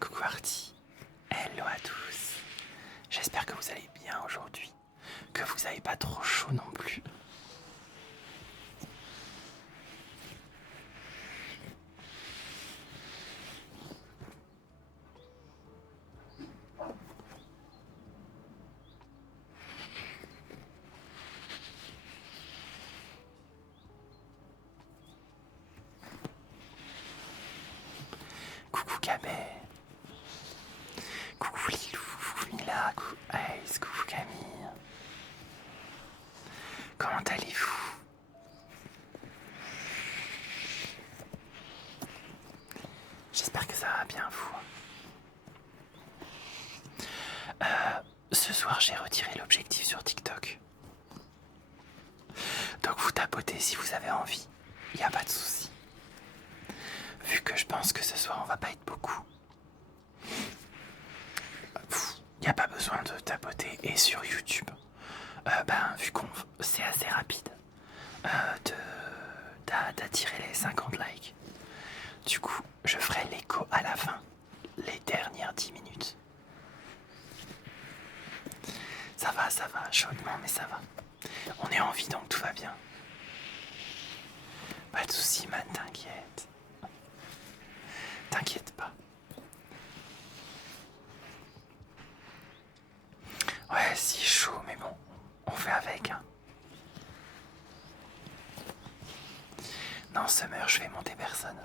Coucou Artie, hello à tous. J'espère que vous allez bien aujourd'hui, que vous n'avez pas trop chaud non plus. Coucou Gabet, coucou Lilou, coucou Mila, coucou Ace, coucou Camille. Comment allez-vous? J'espère que ça va bien vous. Ce soir j'ai retiré l'objectif sur TikTok. Donc vous tapotez si vous avez envie, il n'y a pas de souci. Vu que je pense que ce soir on va pas être beaucoup. Il n'y a pas besoin de tapoter. Et sur YouTube, vu qu'on c'est assez rapide d'attirer les 50 likes. Du coup, je ferai l'écho à la fin, les dernières 10 minutes. Ça va, chaudement, mais ça va. On est en vie donc tout va bien. Pas de soucis, man, t'inquiète. T'inquiète pas. Ouais, si chaud, mais bon, on fait avec. Hein. Non, Summer, je vais monter personne.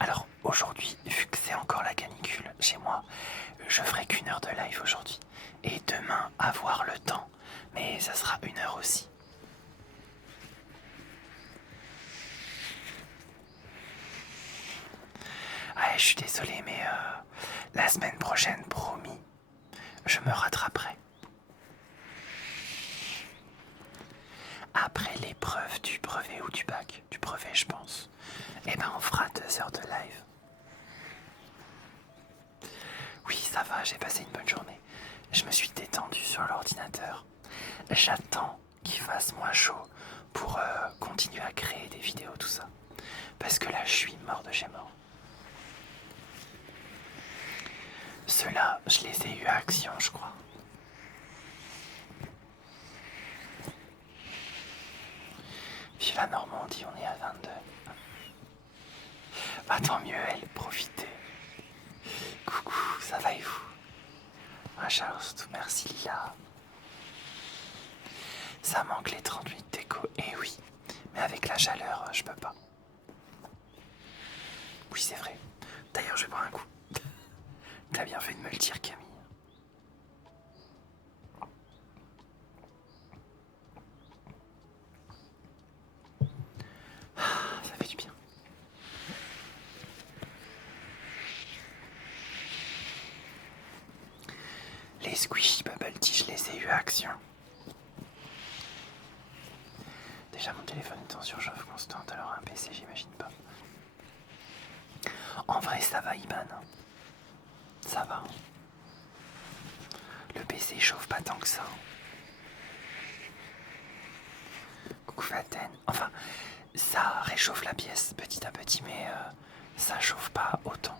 Alors, aujourd'hui, vu que c'est encore la canicule chez moi, je ferai qu'1 heure de live aujourd'hui. Et demain, avoir le temps, mais ça sera 1 heure aussi. Ouais, je suis désolé, mais la semaine prochaine, promis, je me rattraperai. Après l'épreuve du brevet ou du bac, du brevet je pense, eh ben on fera 2 heures de live. Oui, ça va, j'ai passé une bonne journée. Je me suis détendu sur l'ordinateur. J'attends qu'il fasse moins chaud pour continuer à créer des vidéos, tout ça. Parce que là, je suis mort de chez mort. Ceux-là, je les ai eus à Action, je crois. Vive la Normandie, on est à 22. Bah tant mieux, elle, profitez. Coucou, ça va et vous? Ah, chaleur surtout, merci Lila. Ça manque les 38 d'écho, et oui. Mais avec la chaleur, je peux pas. Oui, c'est vrai. D'ailleurs, je vais boire un coup. T'as bien fait de me le dire, Camille. Ça fait du bien. Les squishy bubble tea, je les ai eu à Action. Déjà, mon téléphone est en surchauffe constante, alors un PC, j'imagine pas. En vrai, ça va, Iban. Ça va. Le PC chauffe pas tant que ça. Coucou Faten. Enfin, ça réchauffe la pièce petit à petit, mais ça chauffe pas autant.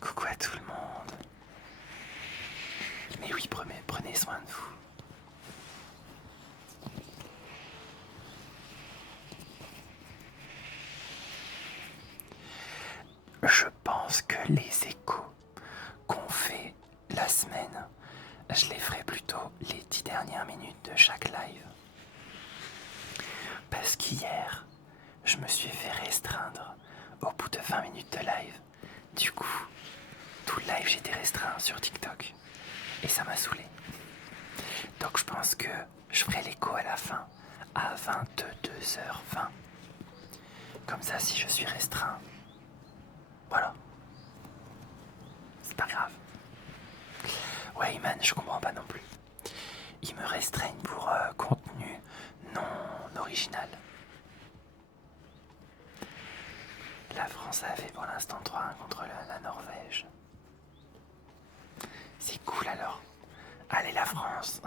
Coucou à tout le monde. Mais oui, prenez soin de vous. Je pense que les échos qu'on fait la semaine, je les ferai plutôt les 10 dernières minutes de chaque live. Parce qu'hier, je me suis fait restreindre au bout de 20 minutes de live. Du coup, tout le live j'étais restreint sur TikTok. Et ça m'a saoulé. Donc je pense que je ferai l'écho à la fin à 22h20. Comme ça, si je suis restreint, voilà. C'est pas grave. Ouais, Iman, je comprends pas non plus. Ils me restreignent pour contenu non original. La France a fait pour l'instant 3-1 contre la Norvège. C'est cool alors. Allez la France.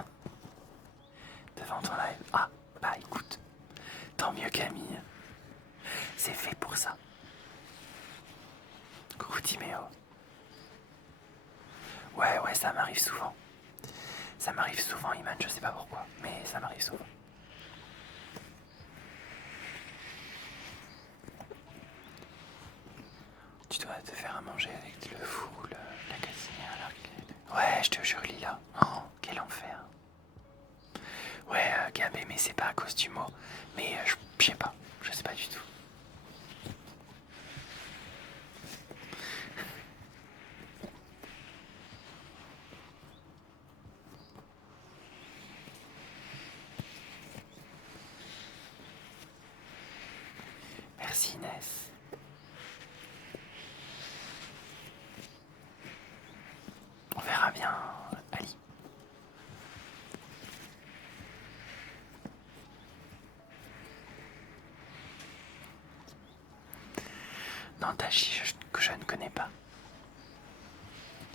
m'arrive souvent. Ça m'arrive souvent, Iman, je sais pas pourquoi, mais ça m'arrive souvent. Tu dois te faire à manger avec le four ou la cuisinière là. Ouais, je te jure, Lila. Oh, quel enfer. Ouais, Gabé, mais c'est pas à cause du mot. Mais je sais pas, je sais pas du tout. Merci Inès. On verra bien, Ali. Non, Tachi, que je ne connais pas.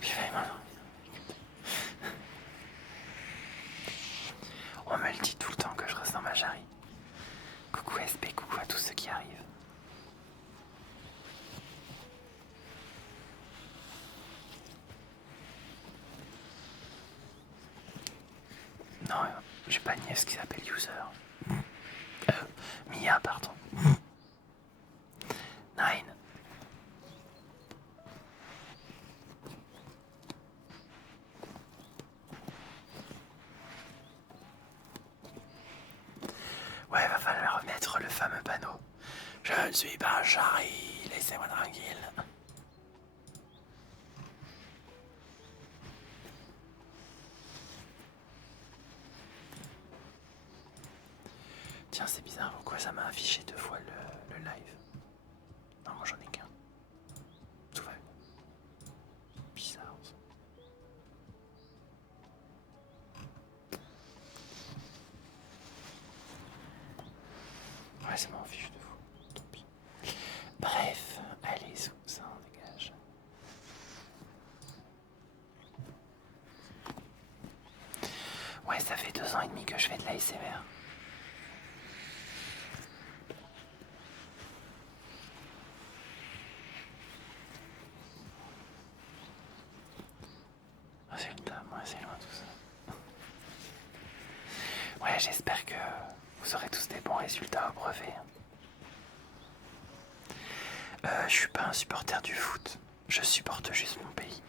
Puis on me le dit tout le temps que je ressemble à Jarry. Coucou SP, coucou à tous ceux qui arrivent. Non, j'ai pas nié ce qui s'appelle user. Mia, pardon. Nine. Ouais, va falloir remettre le fameux panneau. Je ne suis pas Jarry, laissez-moi tranquille. Tiens, c'est bizarre, pourquoi ça m'a affiché 2 fois le live? Non, moi j'en ai qu'un. Tout va bien. Bizarre. Ça. Ouais, ça m'en fiche de vous. Tant pis. Bref, allez, ça en dégage. Ouais, ça fait 2 ans et demi que je fais de l'ASMR. Résultat, moi c'est loin tout ça. Ouais, j'espère que vous aurez tous des bons résultats au brevet. Je suis pas un supporter du foot. Je supporte juste mon pays.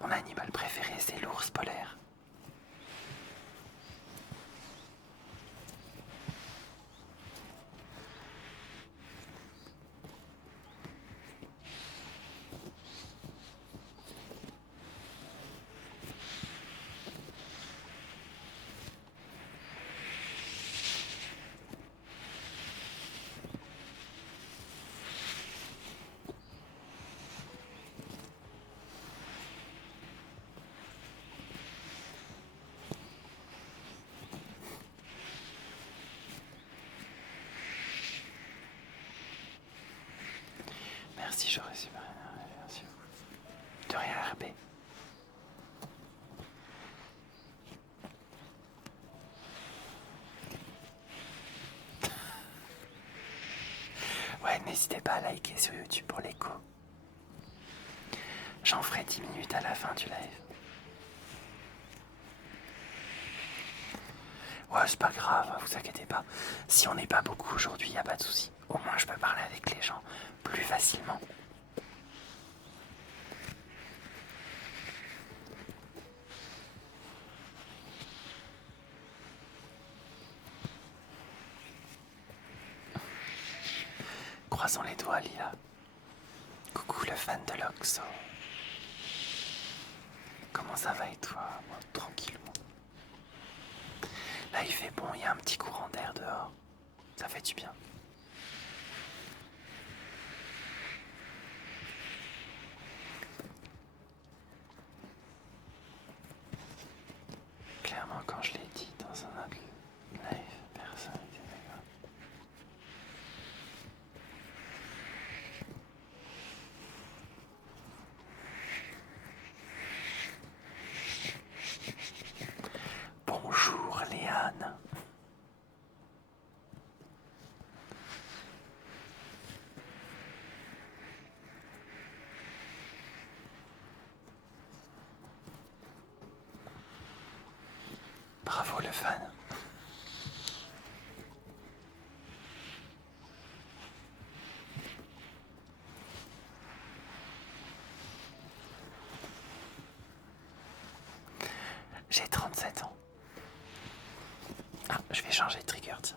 Mon animal préféré, c'est l'ours polaire. Merci, j'aurais super bien. Merci à vous. De rien, RB. Ouais, n'hésitez pas à liker sur YouTube pour l'écho. J'en ferai 10 minutes à la fin du live. Ouais, c'est pas grave, vous inquiétez pas. Si on n'est pas beaucoup aujourd'hui, y a pas de souci. Au moins, je peux parler avec les gens plus facilement. Croisons les doigts, Lila. Coucou le fan de l'Oxo. Comment ça va et toi? Moi, tranquillement. Là, il fait bon, il y a un petit courant d'air dehors. Ça fait du bien. Clairement, quand je l'ai dit dans un autre live, personne n'était d'accord. Bonjour J'ai 37 ans. Ah, je vais changer de trigger, tiens.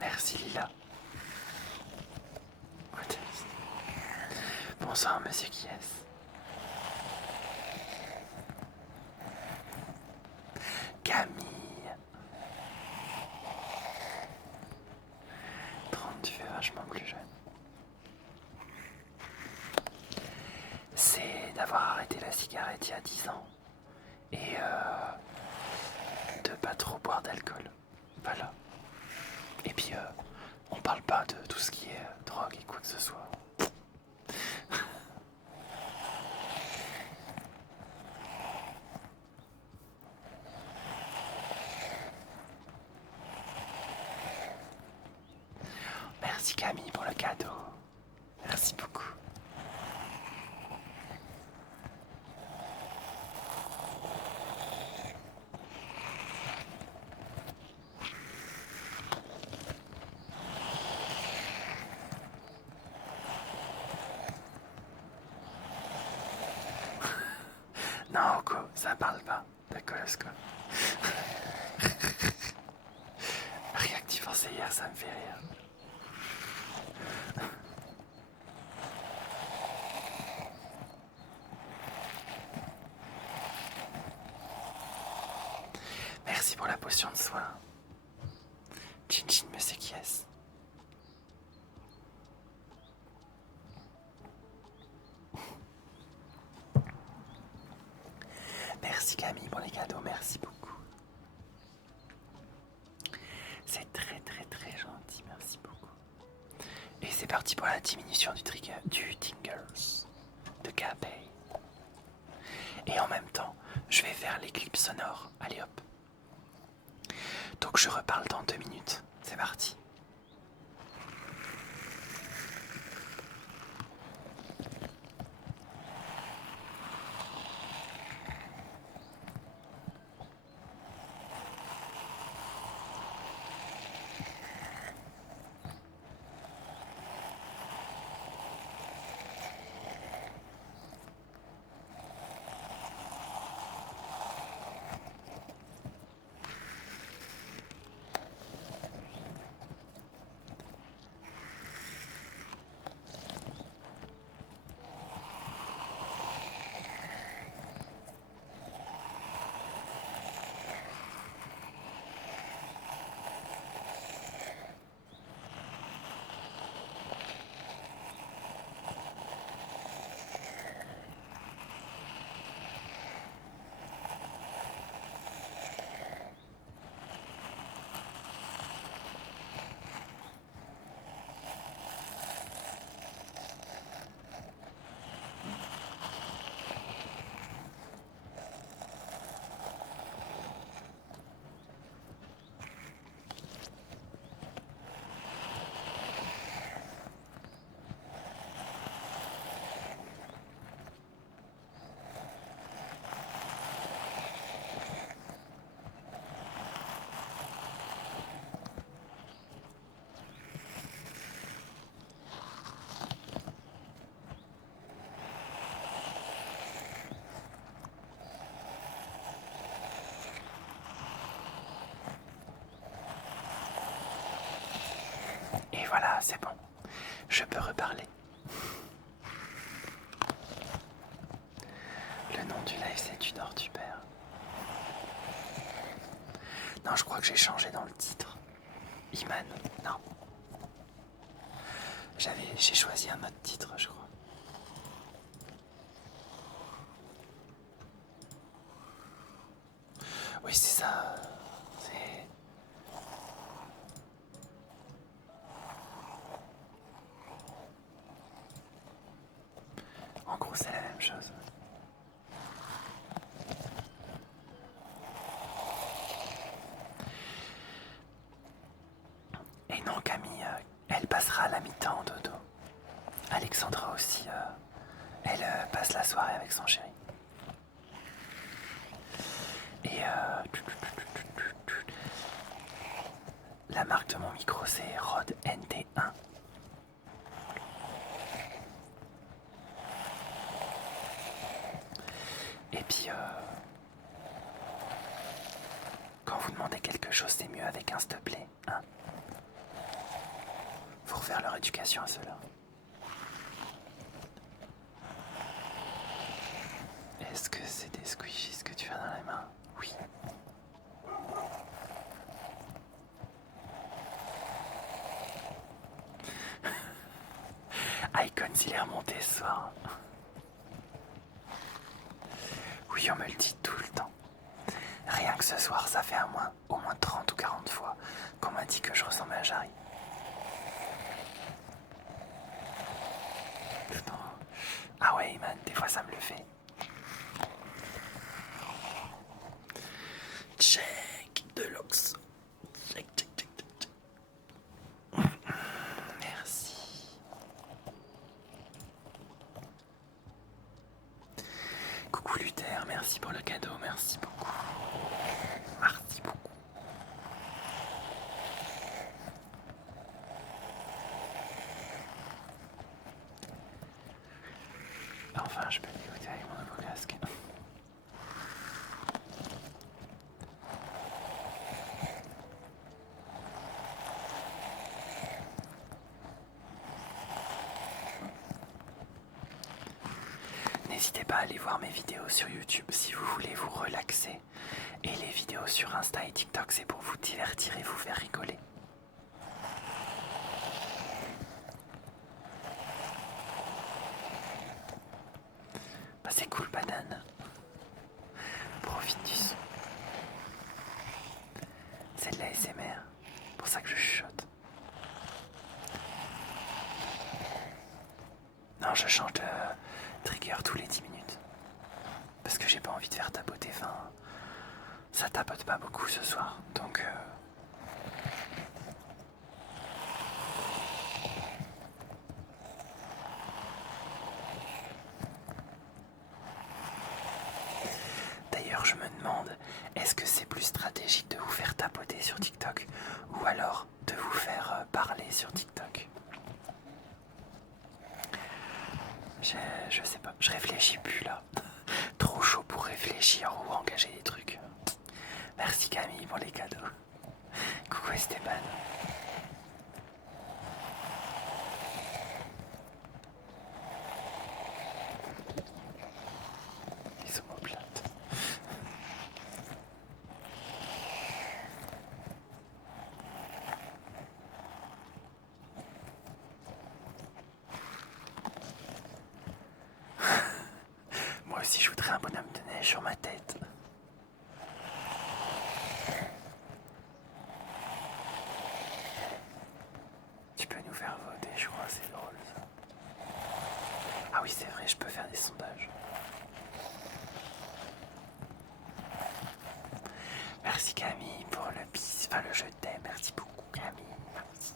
Merci Lila. Bonsoir monsieur qui est-ce? Camille. 30, tu fais vachement plus jeune. C'est d'avoir arrêté la cigarette il y a 10 ans. Et de pas trop boire d'alcool. Voilà. Et puis on parle pas de tout ce qui est drogue et quoi que ce soit. Merci Camille pour le cadeau. Merci beaucoup. Non, Oko, ça parle pas de coloscope. Rien que tu pensais hier, ça me fait rire. Merci pour la potion de soin. Chin Chin, monsieur qui est-ce? Merci Camille pour les cadeaux, merci beaucoup. C'est très très très gentil, merci beaucoup. Et c'est parti pour la diminution du trigger, du tingles de Capay. Et en même temps, je vais faire les clips sonores. Allez hop. Donc je reparle dans 2 minutes. C'est parti. Et voilà, c'est bon. Je peux reparler. Le nom du live, c'est Tu dors, tu perds. Non, je crois que j'ai changé dans le titre. Iman, non. J'ai choisi un autre titre, je crois. Oui, c'est ça. C'est... En gros, c'est la même chose. passera à la mi-temps en dodo. Alexandra aussi, elle passe la soirée avec son chéri. Et la marque de mon micro c'est Rode NT1. Et puis quand vous demandez quelque chose c'est mieux avec un s'il te plaît, hein. Faut refaire leur éducation à ceux-là. Est-ce que c'est des squishies que tu as dans les mains? Oui. Icon il est remonté ce soir. Oui, on me le dit tout le temps. Rien que ce soir, ça fait au moins 30 ou 40 fois qu'on m'a dit que je ressemblais à Jarry. Ah ouais, Iman, des fois ça me le fait. Check de l'ox. Check. Merci. Coucou Luther, merci pour le cadeau, merci beaucoup. Merci beaucoup. Enfin, je peux l'écouter avec mon nouveau casque. N'hésitez pas à aller voir mes vidéos sur YouTube si vous voulez vous relaxer. Et les vidéos sur Insta et TikTok, c'est pour vous divertir et vous faire rigoler. Bah c'est cool, banane. Profite du son. C'est de la l'ASMR, pour ça que je chuchote. Non, je change de trigger tous les 10 minutes. Parce que j'ai pas envie de faire tapoter, enfin... Ça tapote pas beaucoup ce soir, donc... D'ailleurs, je me demande, est-ce que c'est plus stratégique de vous faire tapoter sur TikTok ou alors de vous faire parler sur TikTok? Je sais pas, je réfléchis plus là. Trop chaud pour réfléchir ou engager des trucs. Merci Camille pour les cadeaux. Coucou Esteban. Les omoplates. Moi aussi je voudrais un bonhomme de neige sur ma tête. Tu peux nous faire voter, je crois, c'est drôle ça. Ah oui, c'est vrai, je peux faire des sondages. Merci Camille pour le bis, enfin le je t'aime, merci beaucoup Camille, merci.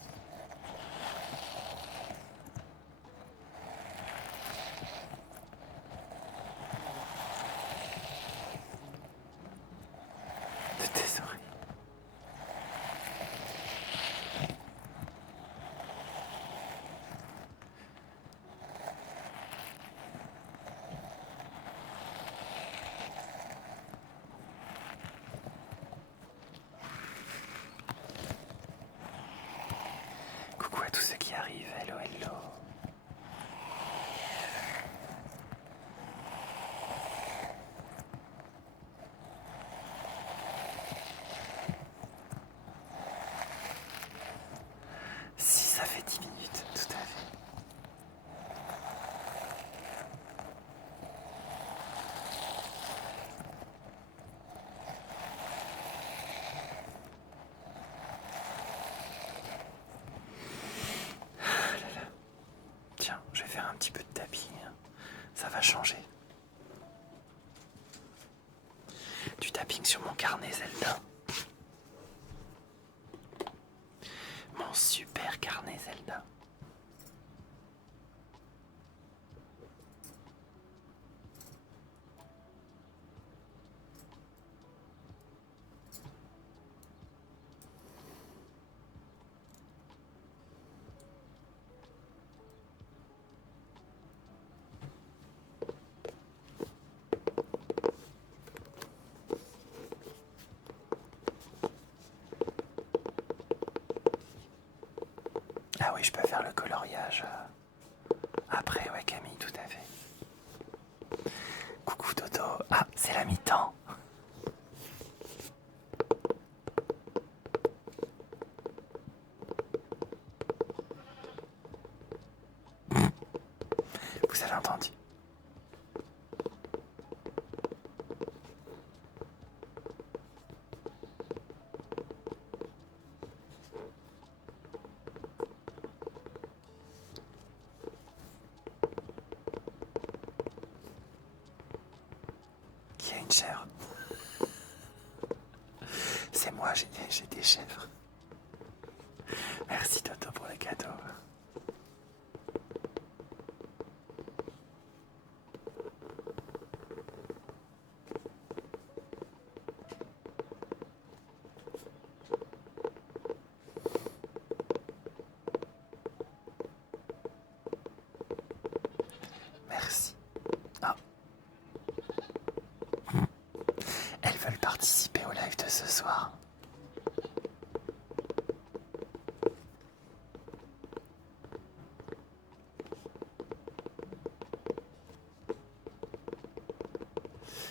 De tes oreilles. Coucou à tous ceux qui arrivent, hello hello. Si ça fait 10 minutes, tout à fait. super carnet Zelda. Ah oui, je peux faire le coloriage après, ouais Camille, tout à fait. Coucou Dodo. Ah, c'est la mi-temps. Vous avez entendu? Qui a une chèvre? C'est moi, j'ai des chèvres. Merci Dodo pour le cadeau. Merci. Ah. Elles veulent participer au live de ce soir.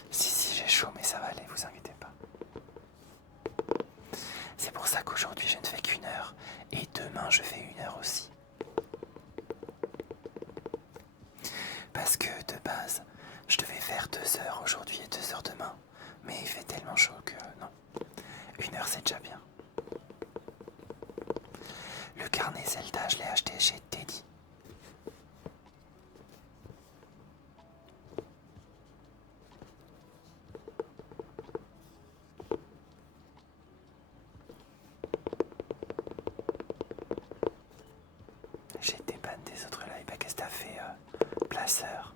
Si, j'ai chaud, mais ça va aller, vous inquiétez pas. C'est pour ça qu'aujourd'hui je ne fais qu'1 heure et demain je fais 1 heure aussi. Parce que de base, je devais faire 2 heures aujourd'hui et 2 heures demain. Mais il fait tellement chaud que non. 1 heure c'est déjà bien. Le carnet Zelda, je l'ai acheté chez Teddy. J'ai été ban des autres lives. Bah, qu'est-ce que t'as fait, placeur?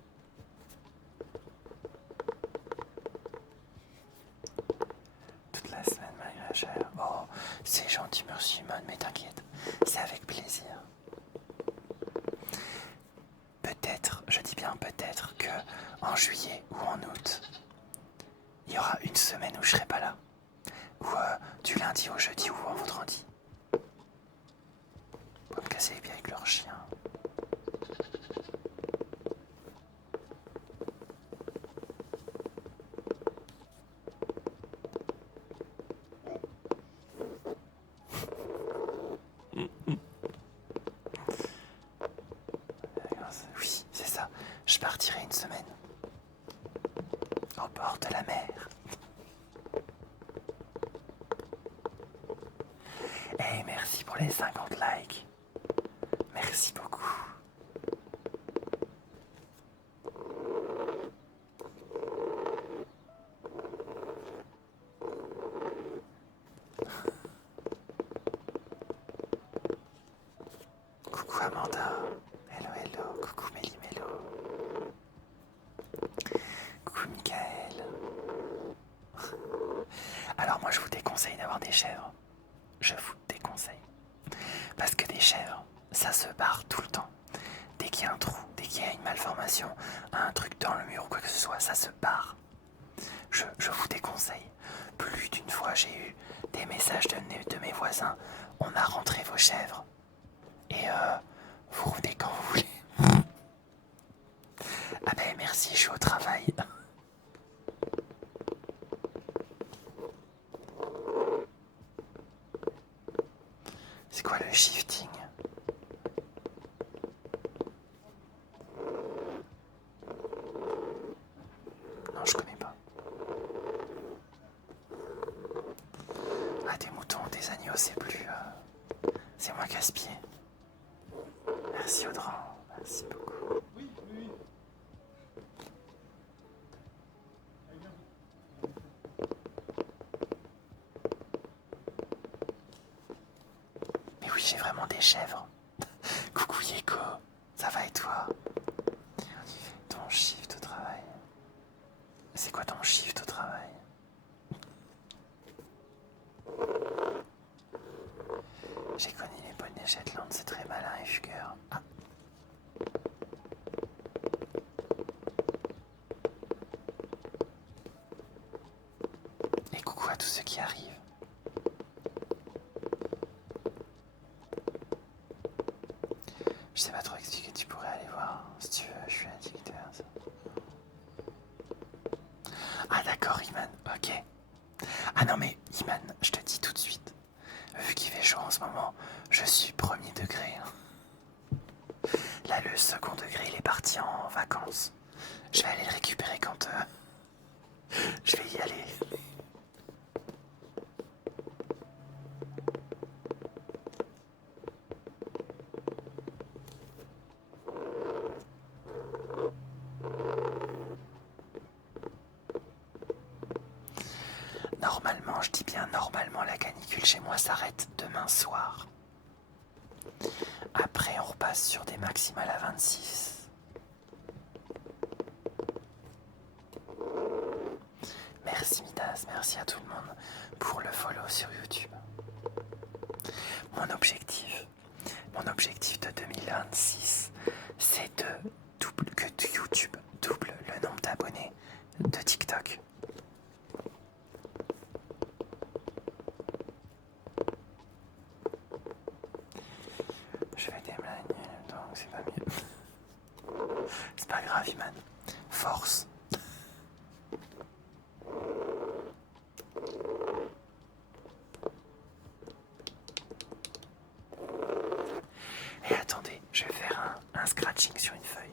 Toute la semaine malgré la chaleur. Oh, c'est gentil, merci Simone, mais t'inquiète, c'est avec plaisir. Peut-être, je dis bien peut-être, que en juillet ou en août, il y aura 1 semaine où je serai pas là. Ou du lundi au jeudi ou en vendredi. Pour me casser les pieds avec leur chien. Oui, c'est ça. Je partirai 1 semaine. Au bord de la mer. Et merci pour les 50 likes. Merci beaucoup. Coucou Amanda. Hello, hello. Coucou Méli-Mélo. Coucou Michael. Alors moi je vous déconseille d'avoir des chèvres. Je vous déconseille. Parce que des chèvres, ça se barre tout le temps. Dès qu'il y a un trou, dès qu'il y a une malformation, un truc dans le mur ou quoi que ce soit, ça se barre. Je vous déconseille. Plus d'une fois j'ai eu des messages de mes voisins. On a rentré vos chèvres. Et vous revenez quand vous voulez. Ah ben merci, je suis au travail. C'est quoi le shifting? Non, je connais pas. Ah, des moutons, des agneaux, c'est plus... c'est moins casse-pied. Merci Audran, merci beaucoup. Mais oui, j'ai vraiment des chèvres. Coucou Yeko, ça va et toi? Ton shift au travail. C'est quoi ton shift au travail? J'ai connu les poneys Shetland, c'est très malin et fugueur. Ah. Et coucou à tous ceux qui arrivent. Je sais pas trop expliquer, tu pourrais aller voir si tu veux, je suis un TikTok. Ah d'accord Iman, ok. Ah non mais Iman, je te dis tout de suite, vu qu'il fait chaud en ce moment, je suis premier degré. Là le second degré il est parti en vacances. Je vais aller le récupérer quand je vais y aller. Normalement, je dis bien normalement, la canicule chez moi s'arrête demain soir. Après, on repasse sur des maximales à 26. Merci Midas, merci à tout le monde pour le follow sur YouTube. Mon objectif de 2026, c'est que YouTube double le nombre d'abonnés de TikTok. Je fais des blagues, donc c'est pas mieux. C'est pas grave, Iman. Force. Et attendez, je vais faire un scratching sur une feuille.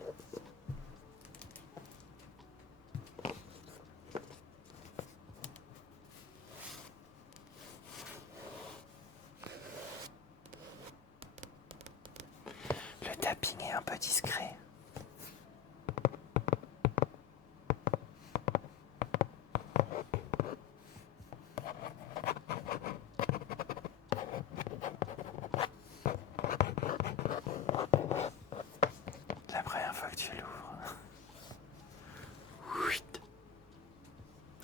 Le tapping est un peu discret. La première fois que tu l'ouvres.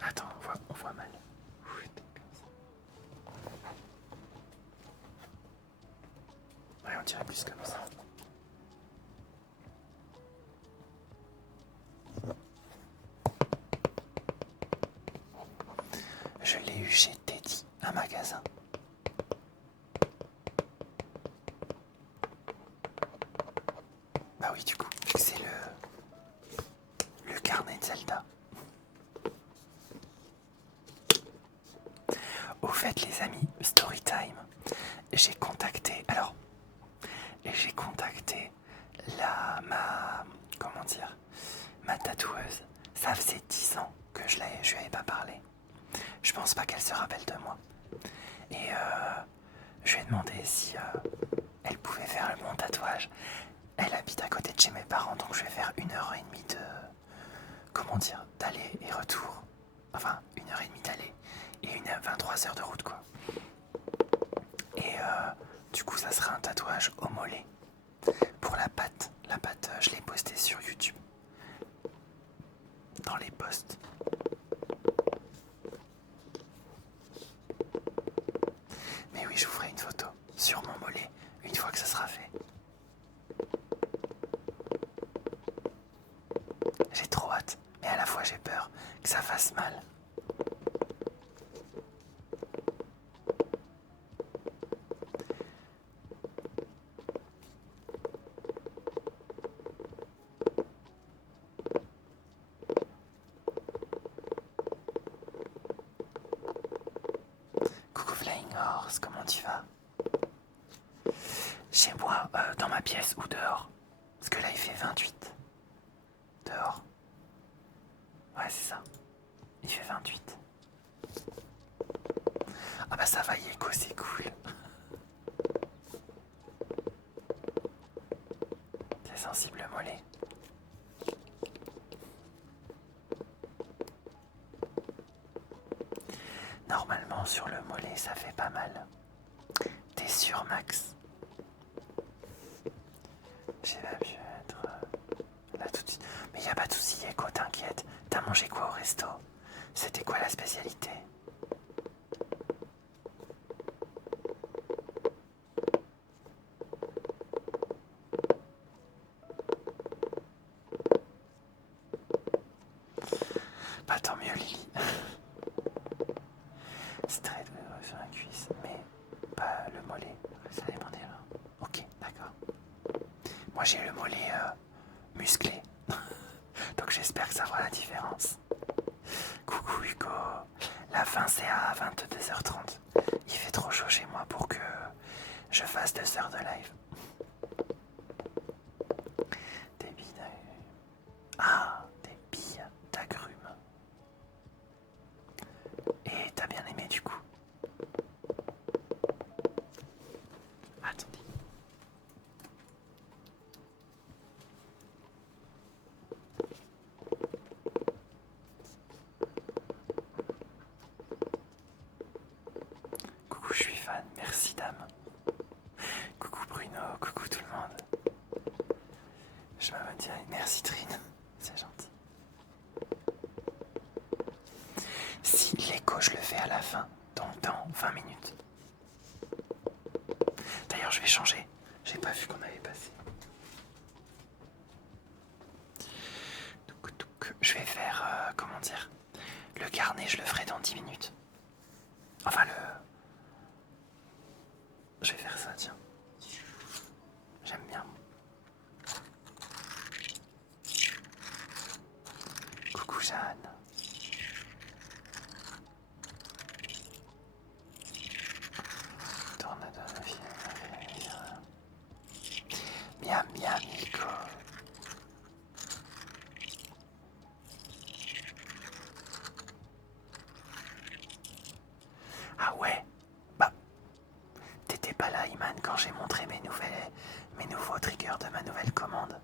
Attends, on voit mal. Ouais, on dirait plus comme ça. Je l'ai eu chez Teddy, un magasin. Bah oui, du coup, c'est le carnet de Zelda. Au fait, les amis, Storytime, j'ai contacté ma tatoueuse. Ça faisait 10 ans que je lui avais pas parlé. Je pense pas qu'elle se rappelle de moi. Et je lui ai demandé si elle pouvait faire mon tatouage. Elle habite à côté de chez mes parents, donc je vais faire 1h30 d'aller et retour. Enfin, 1h30 d'aller et 23 heures de route, quoi. Et du coup, ça sera un tatouage au mollet. Pour la patte, je l'ai posté sur YouTube. Dans les posts. Mais oui, je vous ferai une photo sur mon mollet une fois que ça sera fait. J'ai trop hâte, mais à la fois j'ai peur que ça fasse mal. Coucou Flying Horse, comment tu vas? Chez moi, dans ma pièce ou dehors? Parce que là il fait 28. Dehors. Ouais, c'est ça. Il fait 28. Ah bah ça va, Yeko, c'est cool. C'est sensible le mollet. Normalement, sur le mollet, ça fait pas mal. T'es sûr, Max? j'ai pas pu être là tout de suite. Mais y a pas de soucis, Echo, t'inquiète. T'as mangé quoi au resto? C'était quoi la spécialité? Bah tant mieux Lily. C'est très douloureux sur la cuisse, mais pas le mollet. Ça dépendait alors. Ok, d'accord. Moi j'ai le mollet musclé. Donc j'espère que ça fera la différence. Coucou Hugo. La fin c'est à 22h30. Il fait trop chaud chez moi pour que je fasse 2 heures de live. Des billes d'agrumes. Ah, des billes d'agrumes. Et t'as bien aimé du coup? Attendez. Coucou, je suis fan. Merci dame. Coucou Bruno, coucou tout le monde. Je m'abonne direct. Merci Trine. C'est gentil. Si l'écho je le fais à la fin, donc dans 20 minutes. D'ailleurs je vais changer. J'ai pas vu qu'on avait passé. Donc, je vais faire, comment dire, le carnet je le ferai dans 10 minutes. Enfin je vais faire ça, tiens. J'aime bien. Coucou Jeanne. Tornado de film. Miam miam Nico. Ah ouais. Bah, t'étais pas là Iman quand j'ai montré mes nouveaux triggers de ma nouvelle commande.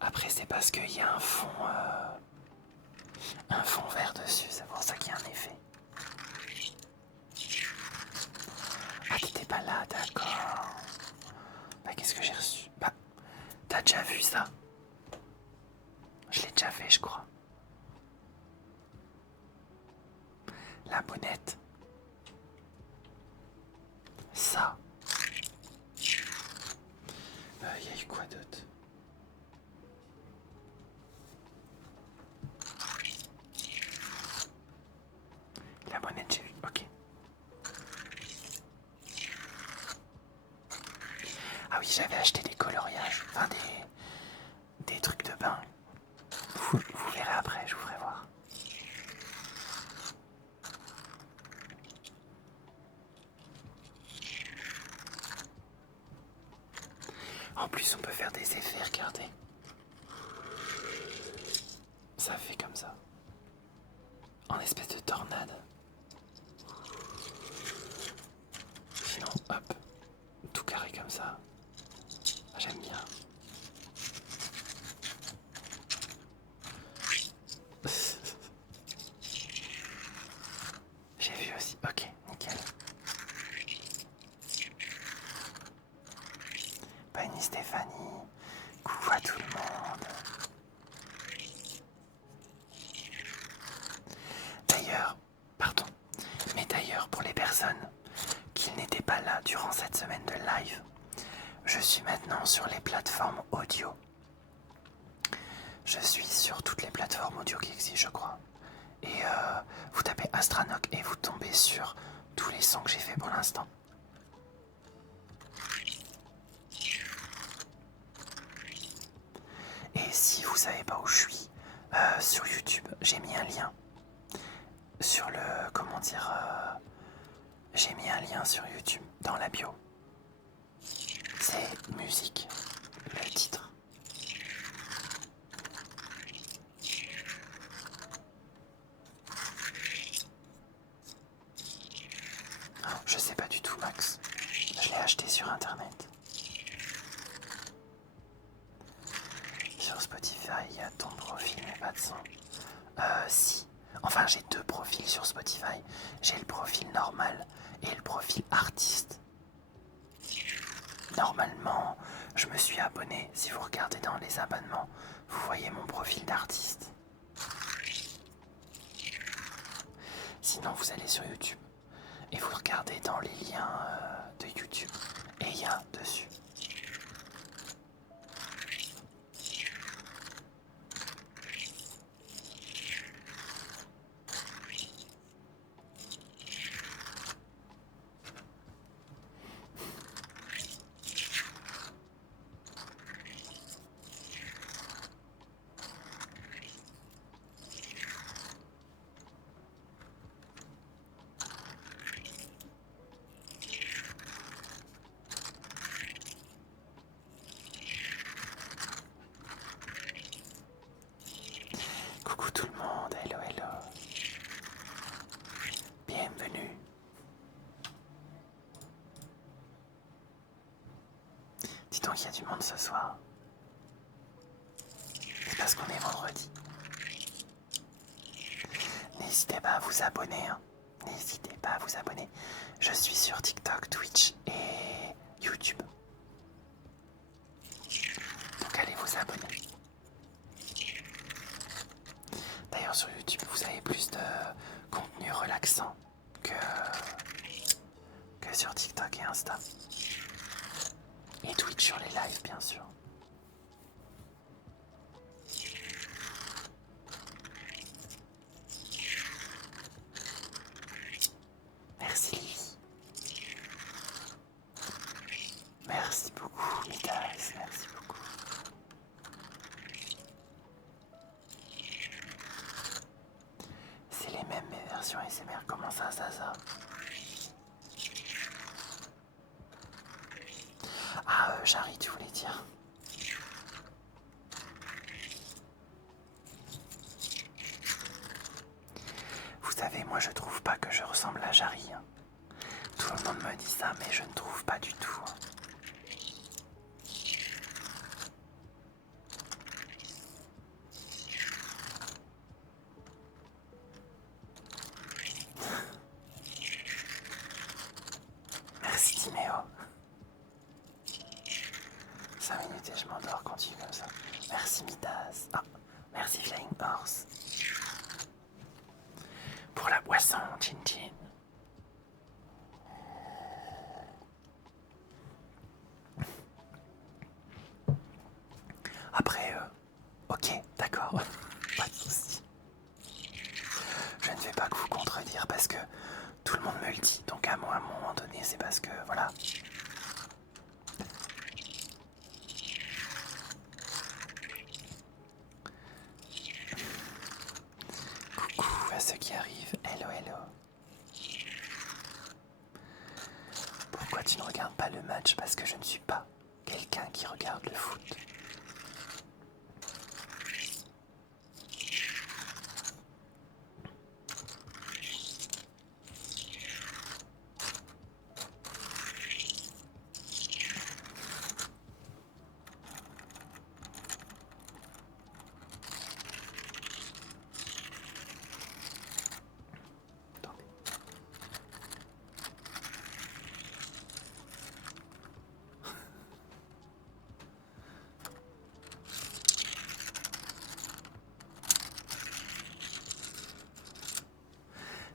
Après c'est parce qu'il y a un fond vert dessus, c'est pour ça qu'il y a un effet. Ah t'étais pas là, d'accord. Bah qu'est-ce que j'ai reçu? Bah t'as déjà vu ça? Je l'ai déjà fait je crois. La bonnette. Ça. Y a eu quoi d'autre? La bonnette j'ai vu, ok. Ah oui j'avais acheté des coloriages, enfin des trucs de bain. Vous verrez après, je vous ferai voir. En plus on peut faire des effets, regardez. Ça fait comme ça. En espèce de tornade. Sinon, hop, tout carré comme ça. J'aime bien. J'ai vu aussi, ok, nickel. Bonne Stéphanie, coucou à tout le monde. D'ailleurs, pardon, mais d'ailleurs pour les personnes qui n'étaient pas là durant cette semaine de live, je suis maintenant sur les plateformes audio. Je suis sur toutes les plateformes audio qui existent, je crois. Et vous tapez Astranok et vous tombez sur tous les sons que j'ai fait pour l'instant. Et si vous savez pas où je suis, sur YouTube, j'ai mis un lien. Sur le... comment dire... j'ai mis un lien sur YouTube dans la bio. C'est musique, le titre. Oh, je sais pas du tout Max. Je l'ai acheté sur internet. Sur Spotify, il y a ton profil mais pas de son. Si. Enfin, j'ai deux profils sur Spotify. J'ai le profil normal et le profil artiste. Normalement, je me suis abonné. Si vous regardez dans les abonnements, vous voyez mon profil d'artiste. Sinon, vous allez sur YouTube et vous regardez dans les liens de YouTube. Et il y a dessus. Coucou tout le monde, hello hello. Bienvenue. Dis donc, il y a du monde ce soir. C'est parce qu'on est vendredi. N'hésitez pas à vous abonner. Hein. N'hésitez pas à vous abonner. Je suis sur TikTok, Twitch et YouTube. Donc allez vous abonner. D'ailleurs sur YouTube vous avez plus de contenu relaxant que sur TikTok et Insta. Et Twitch sur les lives bien sûr. Merci Lily. Merci beaucoup Midas, merci beaucoup. C'est les mêmes mes versions ASMR, comment ça ça? Ah Jarry, tu voulais dire? Vous savez, moi je trouve pas que je ressemble à Jarry. Hein. Tout le monde me dit ça, mais je ne trouve pas du tout. Hein. Merci Timéo. 5 minutes et je m'endors, continue comme ça. Merci Midas. Ah, merci Flying Horse. Pour la boisson, Chin Chin. Après, ok, d'accord, pas de soucis. Je ne vais pas que vous contredire parce que tout le monde me le dit. Donc à moi, à un moment donné, c'est parce que, voilà. Coucou à ceux qui arrivent, hello hello. Pourquoi tu ne regardes pas le match? Parce que je ne suis pas quelqu'un qui regarde le foot.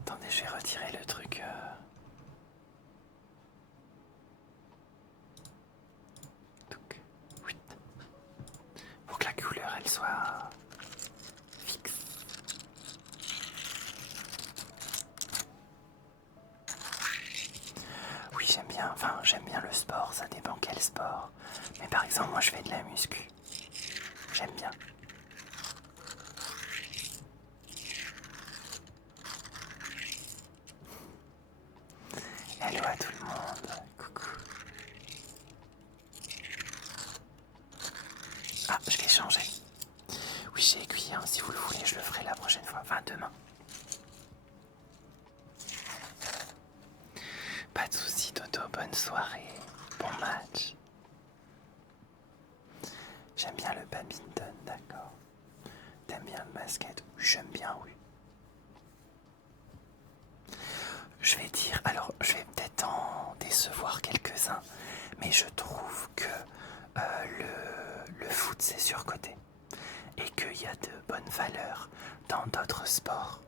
Attendez, je vais retirer le truc. Pour que la couleur elle soit fixe. Oui, j'aime bien. Enfin, j'aime bien le sport. Ça dépend quel sport. Mais par exemple, moi, je fais de la muscu. J'aime bien. Hello à tout le monde. Coucou. Ah, je l'ai changé. Oui, j'ai aiguillé. Hein. Si vous le voulez, je le ferai la prochaine fois. Enfin, demain. Pas de soucis, Toto. Bonne soirée. Bon match. J'aime bien le badminton, d'accord. T'aimes bien le basket? Oui, j'aime bien, oui. je vais dire, alors je vais peut-être en décevoir quelques-uns, mais je trouve que le foot c'est surcoté et qu'il y a de bonnes valeurs dans d'autres sports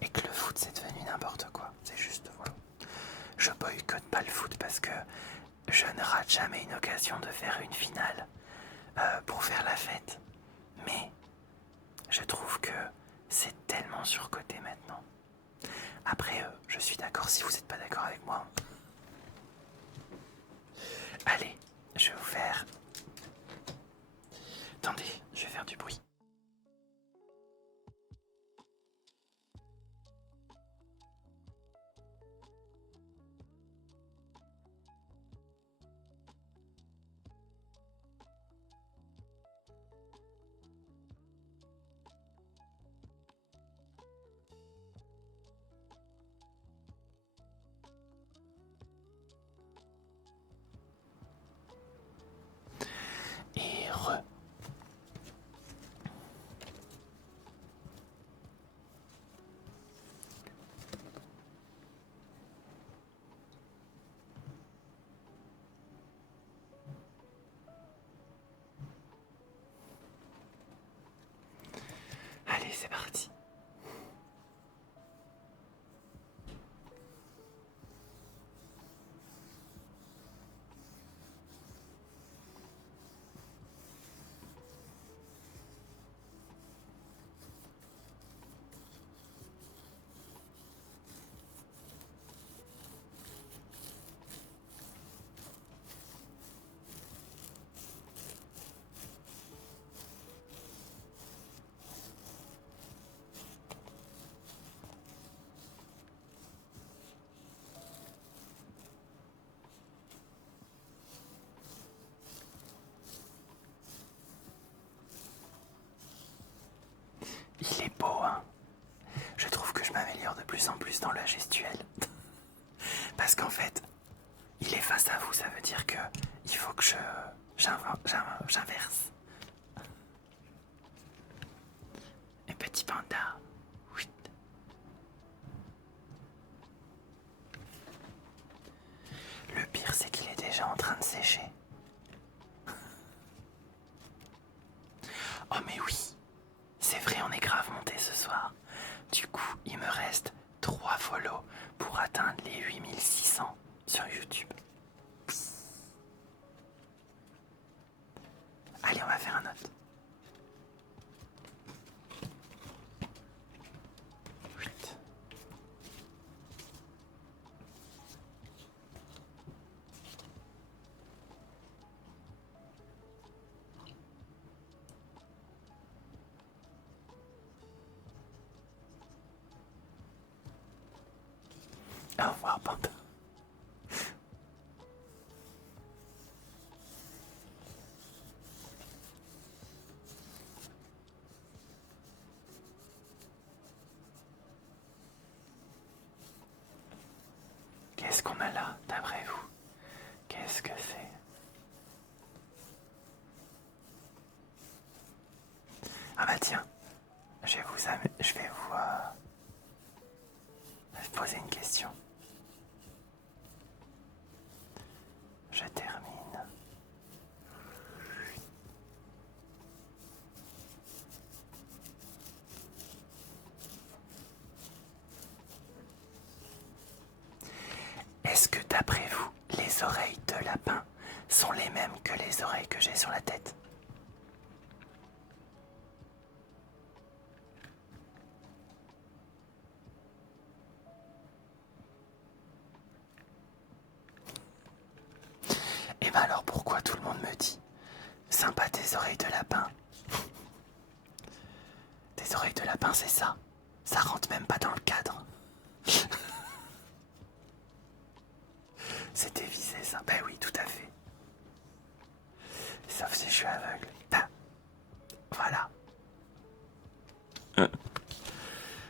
et que le foot c'est devenu n'importe quoi. C'est juste, voilà. Je boycotte pas le foot parce que je ne rate jamais une occasion de faire une finale pour faire la fête, mais je trouve que c'est tellement surcoté maintenant. Après, je suis d'accord si vous n'êtes pas d'accord avec moi. Allez, je vais vous faire... Attendez, je vais faire du bruit. Et re... Allez, c'est parti. Il est beau, hein. Je trouve que je m'améliore de plus en plus dans la gestuelle. Parce qu'en fait, il est face à vous, ça veut dire que il faut que j'inverse. Et petit panda. Oui. Le pire, c'est qu'il est déjà en train de sécher. Oh mais oui, c'est vrai, on est grave monté ce soir. Du coup, il me reste 3 follow pour atteindre les 8600 sur YouTube. Allez, on va faire un autre. 8. Au revoir, panda. Qu'est-ce qu'on a là, d'après vous? Qu'est-ce que c'est? Ah bah tiens, je vais vous poser une question. Je termine. Est-ce que d'après vous, les oreilles de lapin sont les mêmes que les oreilles que j'ai sur la tête? Et ben alors pourquoi tout le monde me dit sympa tes oreilles de lapin? Tes oreilles de lapin, c'est ça. Ça rentre même pas dans le cadre. C'était visé ça. Ben oui, tout à fait. Sauf si je suis aveugle. Ben, voilà.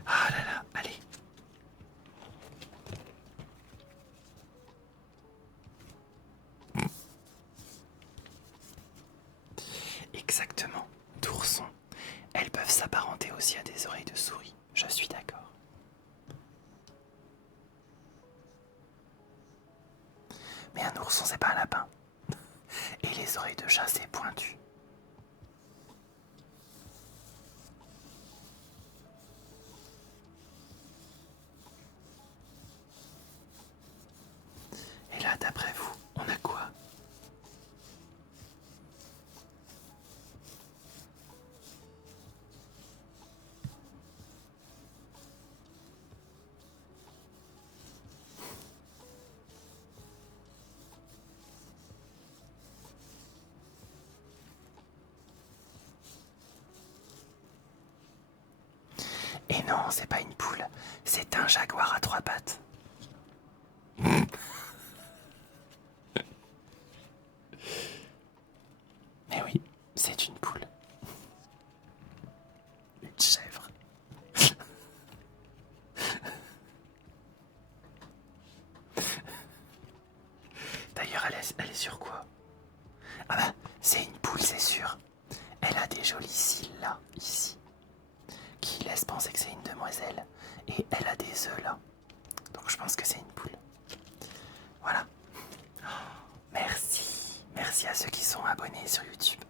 Ah là là, allez. Exactement, d'ourson. Elles peuvent s'apparenter aussi à des oreilles de souris. Je suis d'accord. ourson, c'est pas un lapin. Et les oreilles de chat, c'est pointu. Et là, d'après vous, on a quoi? Et non, c'est pas une poule, c'est un jaguar à 3 pattes. Mais oui, c'est une poule. Une chèvre. D'ailleurs, elle est sur quoi? Ah bah, c'est une poule, c'est sûr. Elle a des jolis cils là, ici, qui laissent penser que c'est une demoiselle. Et elle a des œufs là. Donc je pense que c'est une poule. Voilà. Merci. Merci à ceux qui sont abonnés sur YouTube.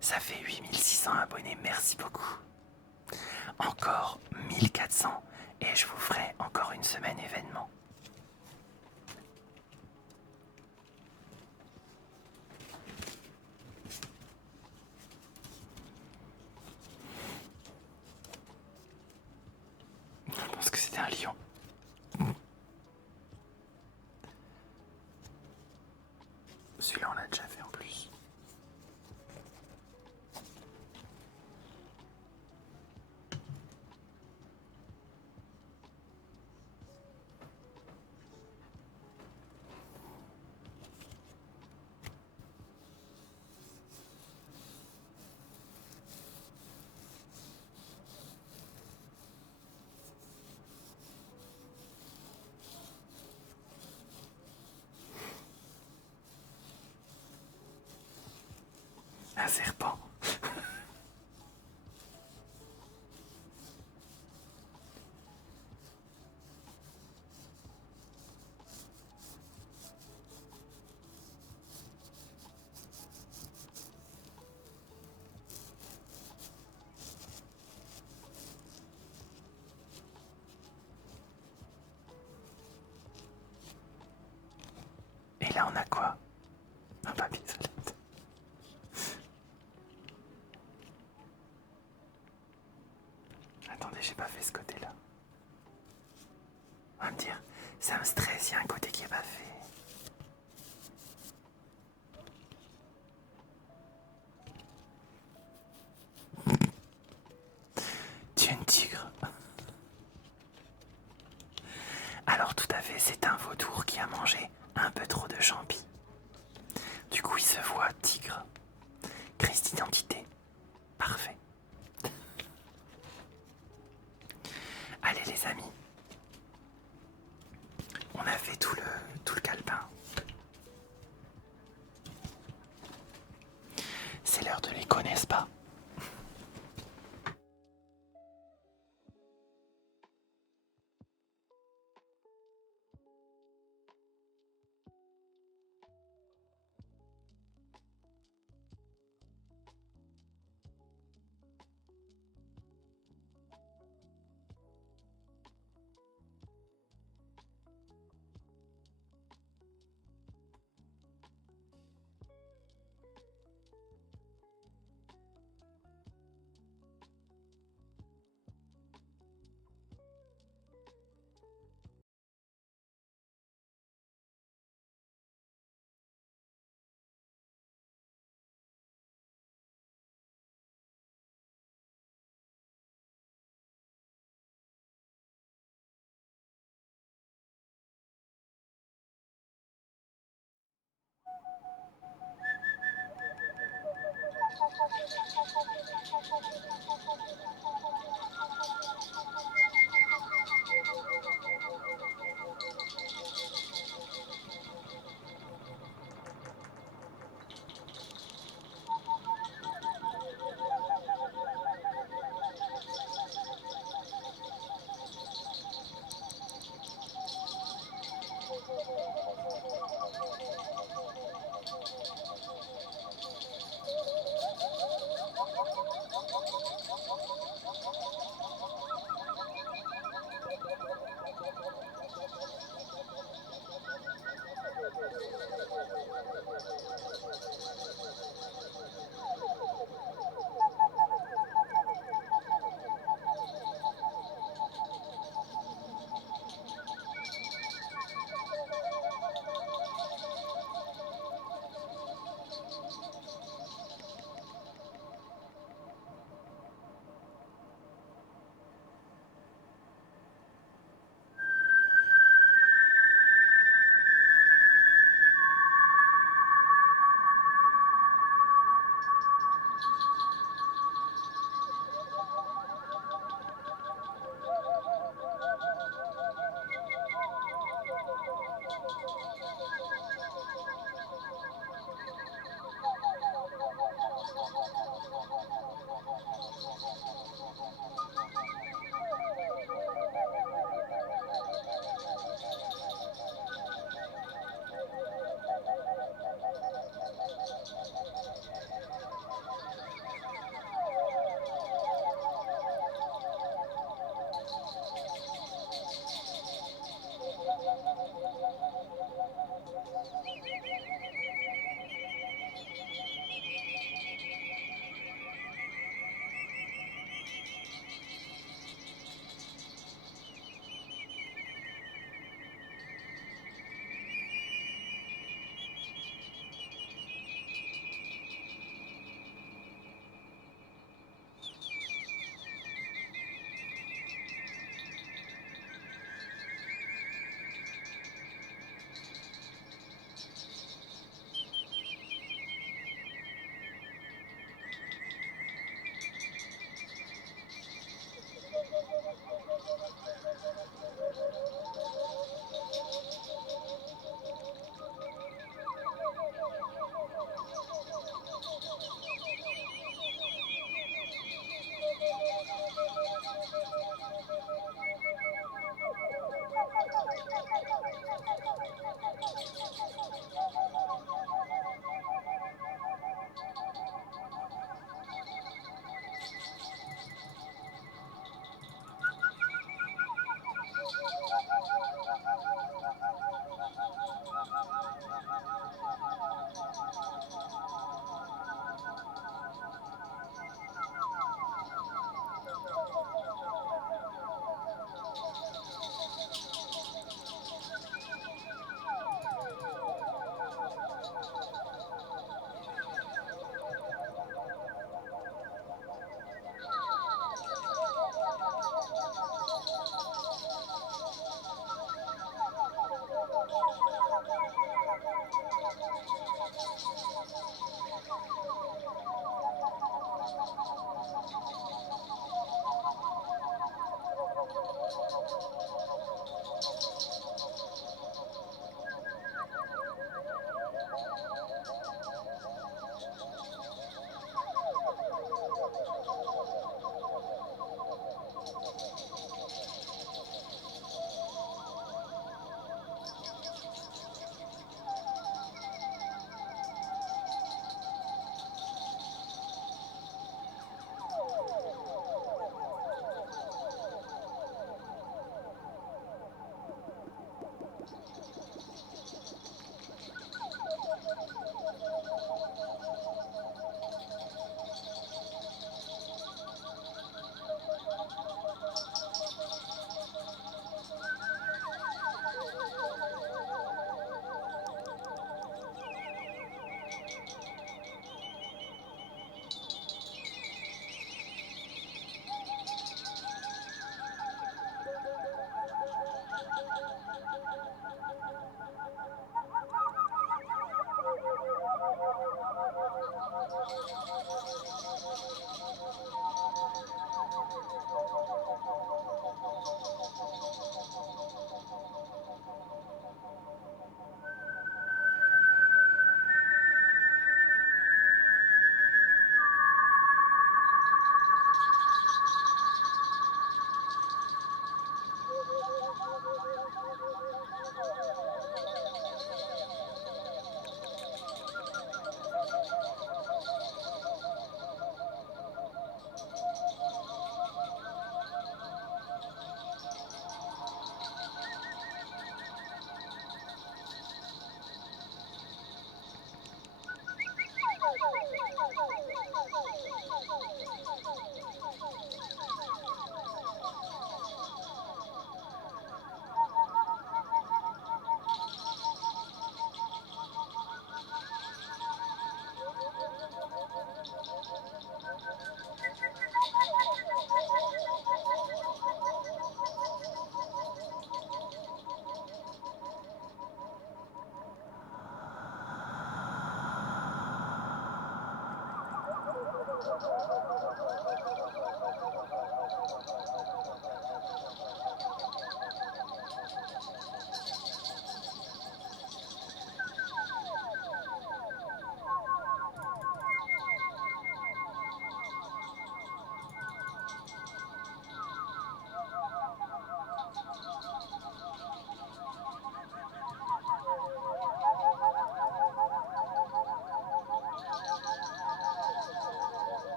Ça fait 8600 abonnés, merci beaucoup. Encore 1400 et je vous ferai encore une semaine événement. Je pense que c'était un lion. Celui-là, on l'a déjà fait en plus. Un serpent. Et là, on a quoi? Un papier toilette. Attendez, j'ai pas fait ce côté-là. On va me dire, ça me stresse, il y a un côté qui est pas fait. Tu es une tigre. Alors tout à fait, c'est un vautour qui a mangé un peu trop de champis. Du coup, il se voit tigre. Crise d'identité. Parfait. Allez les amis. On a fait tout le calepin. C'est l'heure de l'écho, n'est-ce pas?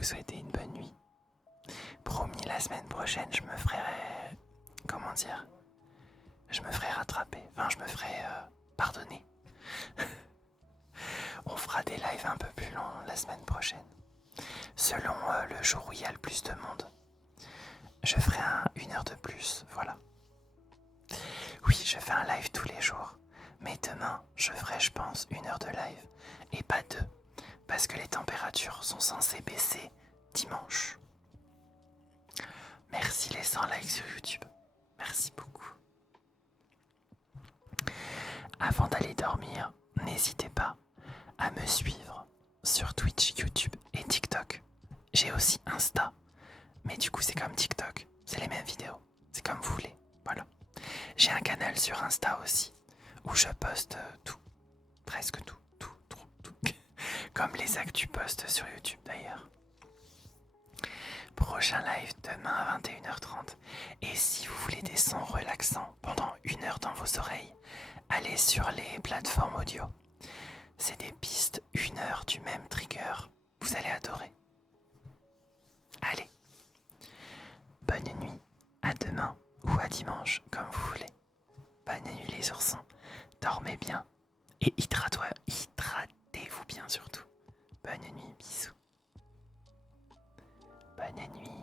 vous souhaiter une bonne nuit. Promis, la semaine prochaine, je me ferai... Comment dire? Je me ferai rattraper. Enfin, je me ferai pardonner. On fera des lives un peu plus longs la semaine prochaine. Selon le jour où il y a le plus de monde. Je ferai 1 heure de plus, voilà. Oui, je fais un live tous les jours. Mais demain, je ferai, je pense, 1 heure de live. Et pas 2. Parce que les températures sont censées baisser dimanche. Merci les 100 likes sur YouTube. Merci beaucoup. Avant d'aller dormir, n'hésitez pas à me suivre sur Twitch, YouTube et TikTok. J'ai aussi Insta. Mais du coup, c'est comme TikTok. C'est les mêmes vidéos. C'est comme vous voulez. Voilà. J'ai un canal sur Insta aussi. Où je poste tout. Presque tout. Tout. Comme les actus posts sur YouTube d'ailleurs. Prochain live demain à 21h30. Et si vous voulez des sons relaxants pendant 1 heure dans vos oreilles, allez sur les plateformes audio. C'est des pistes 1 heure du même trigger. Vous allez adorer. Allez. Bonne nuit. À demain ou à dimanche, comme vous voulez. Bonne nuit les oursons. Dormez bien. Et hydratez-vous bien surtout. Bonne nuit, bisous. Bonne nuit.